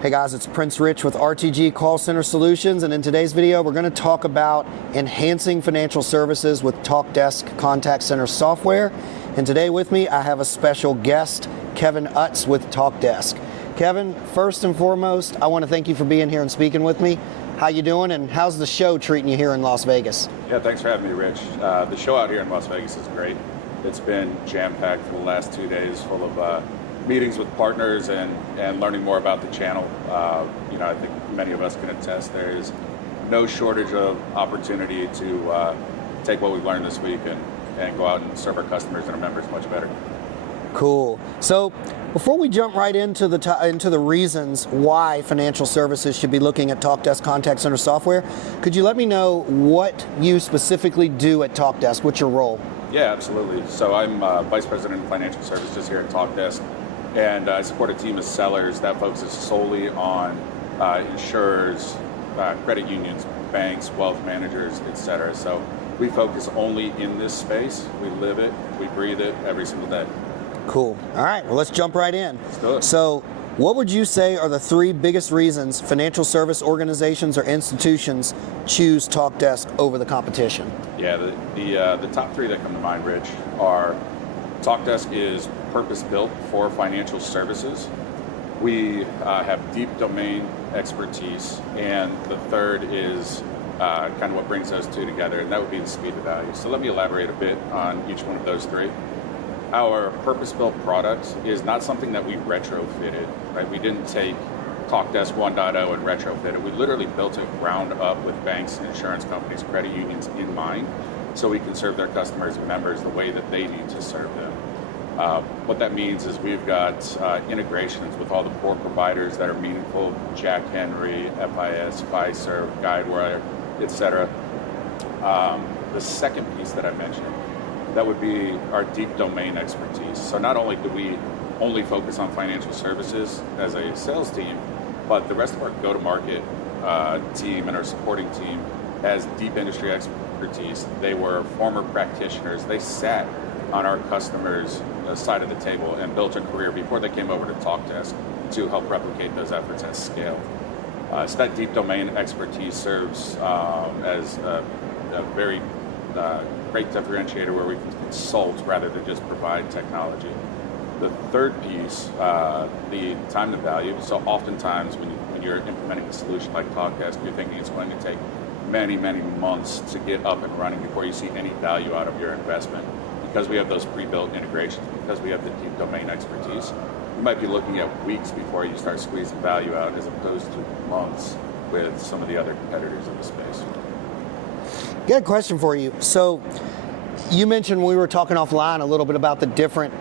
Hey guys, it's Prince Rich with RTG Call Center Solutions, and in today's video we're going to talk about enhancing financial services with Talkdesk contact center software. And today with me I have a special guest, Kevin Utz with Talkdesk. Kevin, first and foremost, I want to thank you for being here and speaking with me. How you doing, and how's the show treating you here in Las Vegas? Yeah, thanks for having me, Rich. The show out here in Las Vegas is great. It's been jam-packed for the last 2 days, full of meetings with partners and learning more about the channel. I think many of us can attest there is no shortage of opportunity to take what we've learned this week and go out and serve our customers and our members much better. Cool. So before we jump right into the reasons why financial services should be looking at Talkdesk contact center software, could you let me know what you specifically do at Talkdesk? What's your role? Yeah, absolutely. So I'm Vice President of Financial Services here at Talkdesk, and I support a team of sellers that focuses solely on insurers, credit unions, banks, wealth managers, etc. So we focus only in this space. We live it, we breathe it every single day. Cool. All right, well, let's jump right in. Let's do it. So what would you say are the three biggest reasons financial service organizations or institutions choose Talkdesk over the competition? Yeah, the top three that come to mind, Rich, are Talkdesk is purpose-built for financial services. We have deep domain expertise, and the third is kind of what brings those two together, and that would be the speed of value. So let me elaborate a bit on each one of those three. Our purpose-built product is not something that we retrofitted, right? We didn't take Talkdesk 1.0 and retrofit it. We literally built it ground up with banks, insurance companies, credit unions in mind, so we can serve their customers and members the way that they need to serve them. What that means is we've got integrations with all the core providers that are meaningful: Jack Henry, FIS, Fiserv, Guidewire, etc. The second piece that I mentioned, that would be our deep domain expertise. So not only do we only focus on financial services as a sales team, but the rest of our go-to-market team and our supporting team has deep industry expertise. They were former practitioners. They sat on our customers' side of the table and built a career before they came over to Talkdesk to help replicate those efforts at scale. So that deep domain expertise serves as a very great differentiator where we can consult rather than just provide technology. The third piece, the time to value. So oftentimes when you're implementing a solution like Talkdesk, you're thinking it's going to take many, many months to get up and running before you see any value out of your investment. Because we have those pre-built integrations, because we have the deep domain expertise, you might be looking at weeks before you start squeezing value out, as opposed to months with some of the other competitors in the space. Got a question for you. So you mentioned when we were talking offline a little bit about the different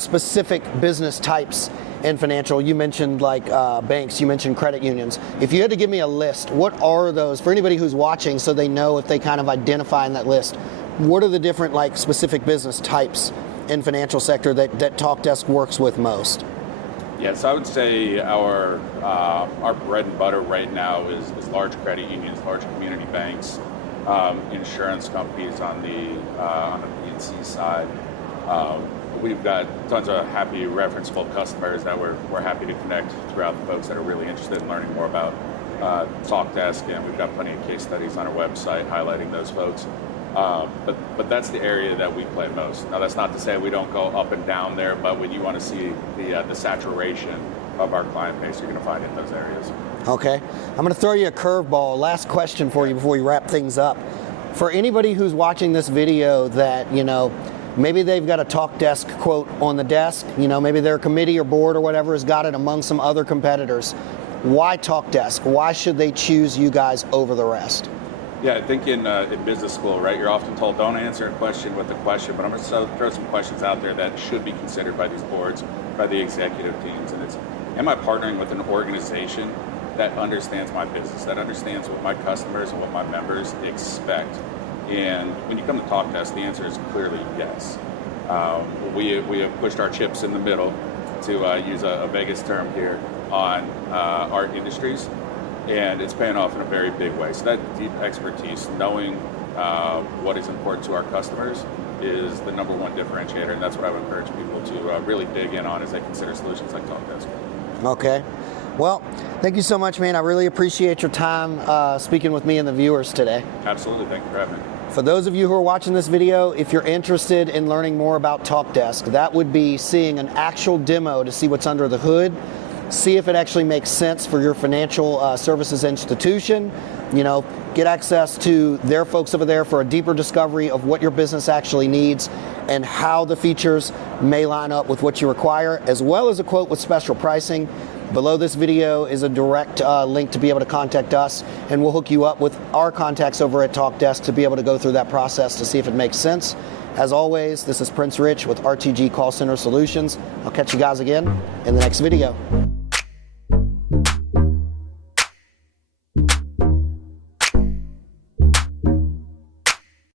specific business types in financial. You mentioned like banks, you mentioned credit unions. If you had to give me a list, what are those for anybody who's watching, so they know if they kind of identify in that list? What are the different like specific business types in financial sector that Talkdesk works with most? Yes, I would say our bread and butter right now is large credit unions, large community banks, insurance companies on the P&C side. We've got tons of happy, referenceable customers that we're happy to connect throughout the folks that are really interested in learning more about Talkdesk, and we've got plenty of case studies on our website highlighting those folks. But that's the area that we play most. Now, that's not to say we don't go up and down there, but when you want to see the saturation of our client base, you're going to find it in those areas. Okay. I'm going to throw you a curveball. Last question for you before we wrap things up. For anybody who's watching this video that, maybe they've got a Talkdesk quote on the desk, maybe their committee or board or whatever has got it among some other competitors. Why Talkdesk? Why should they choose you guys over the rest? Yeah, I think in business school, right, you're often told don't answer a question with a question, but I'm going to throw some questions out there that should be considered by these boards, by the executive teams, and it's, am I partnering with an organization that understands my business, that understands what my customers and what my members expect? And when you come to Talkdesk, the answer is clearly yes. We have pushed our chips in the middle, to use a Vegas term here, on our industries, and it's paying off in a very big way. So that deep expertise, knowing what is important to our customers, is the number one differentiator, and that's what I would encourage people to really dig in on as they consider solutions like Talkdesk. Okay. Well, thank you so much, man. I really appreciate your time speaking with me and the viewers today. Absolutely. Thank you for having me. For those of you who are watching this video, if you're interested in learning more about Talkdesk, that would be seeing an actual demo to see what's under the hood, see if it actually makes sense for your financial services institution, get access to their folks over there for a deeper discovery of what your business actually needs and how the features may line up with what you require, as well as a quote with special pricing. Below this video is a direct link to be able to contact us, and we'll hook you up with our contacts over at Talkdesk to be able to go through that process to see if it makes sense. As always, this is Prince Rich with RTG Call Center Solutions. I'll catch you guys again in the next video.